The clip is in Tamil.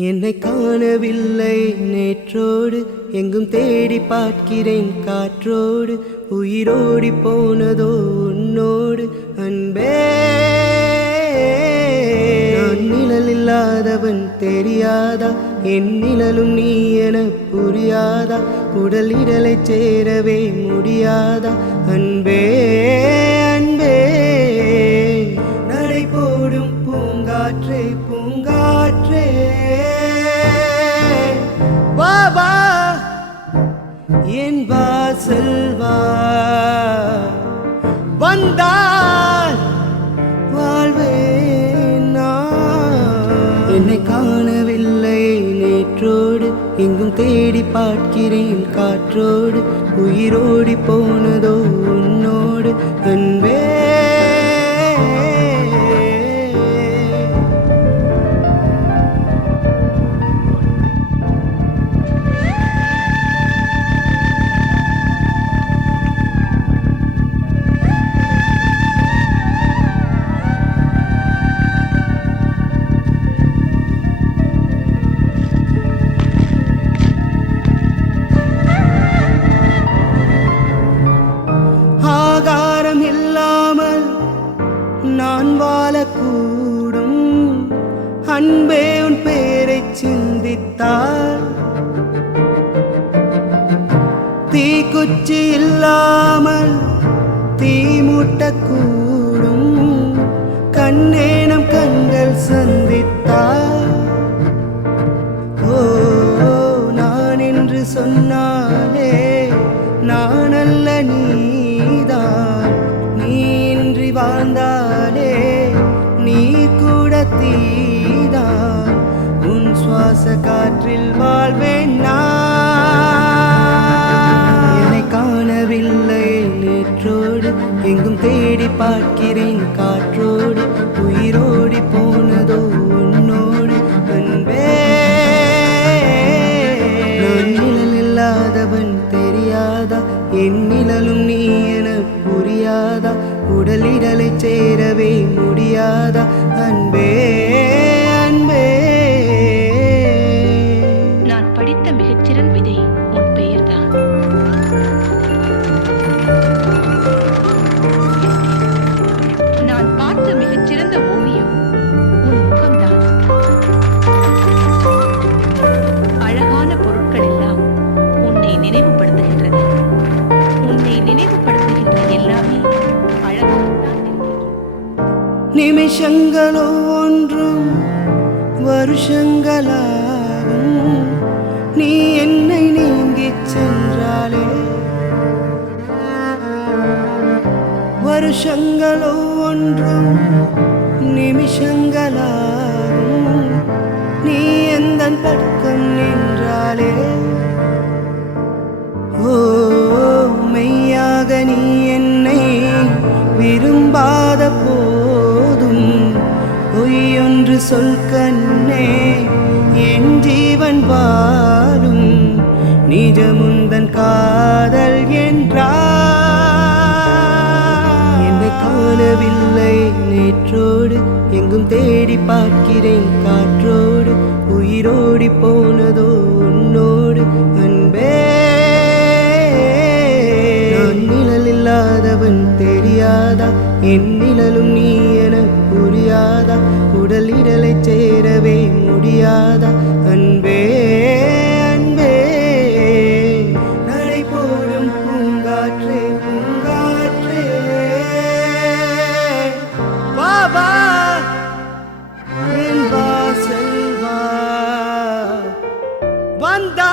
என்னை காணவில்லை நேற்றோடு எங்கும் தேடி பார்க்கிறேன் காற்றோடு உயிரோடி போனதோ உன்னோடு அன்பே நான் நிழல் இல்லாதவன் தெரியாதா என் நிழலும் நீ என புரியாதா உடல் இடலை சேரவே முடியாதா அன்பே அன்பே நடை போடும் பூங்காற்றே பூங்காற்றே வா என் வாசல் வா வந்தால் வாழ்வேன் நான் என்னை காணவில்லை நேற்றோடு எங்கும் தேடி பார்க்கிறேன் காற்றோடு உயிரோடி போனதோ உன்னோடு அன்பே நான் வாழக்கூடும் அன்பே உன் பேரை சிந்தித்தால் தீக்குச்சி இல்லாமல் தீ மூட்டக்கூடும் கண்ணேனம் கண்கள் சந்தித்தால் ஓ நான் என்று சொன்னாலே நான் அல்ல நீதான் நீ இன்றி வாழ்ந்தாலே நீ கூட தீதான் உன் சுவாச காற்றில் வாழ்வேன் நான் என்னை காணவில்லை நேற்றோடு எங்கும் தேடி பார்க்கிறேன் காற்றோடு உயிரோடி போனதோ உன்னோடு அன்பே நான் நிழல் இல்லாதவன் தெரியாதா என் நிழலும் நீ என புரியாதா உடல் இடலை சேரவே முடியாதா அன்பே அன்பே நான் படித்த மிகச்சிறந்த விதை உன் பெயர்தான். நான் பார்த்த மிகச்சிறந்த ஓவியம் உன் முகம்தான். அழகான பொருட்கள் எல்லாம் உன்னை நினைவுபடுத்துகின்றது. உன்னை நினைவுபடுத்துகின்ற எல்லாமே நிமிஷங்களோ ஒன்றும் வருஷங்களாகும் நீ என்னை நீங்கிச் சென்றாலே வருஷங்களோ ஒன்றும் நிமிஷங்களாகும் நீ எந்தன் பக்கம் நின்றாலே ஓ மெய்யாக நீ என்னை விரும்பாத போதும் பொய்யொன்று சொல் கண்ணே என் ஜீவன் வாழும் நிஜமுந்தன் காதல் என்றார் என்னை காணவில்லை நேற்றோடு எங்கும் தேடி பார்க்கிறேன் காற்றோடு உயிரோடி போனதோ உன்னோடு அன்பே நான் நிழல் இல்லாதவன் தெரியாதா என் நிழலும் நீ என புரியாதா உடல் இடலை சேரவே முடியாதா அன்பே அன்பே நடை போடும் பூங்காற்றே பூங்காற்றே வா என் வாசல் வா வந்தா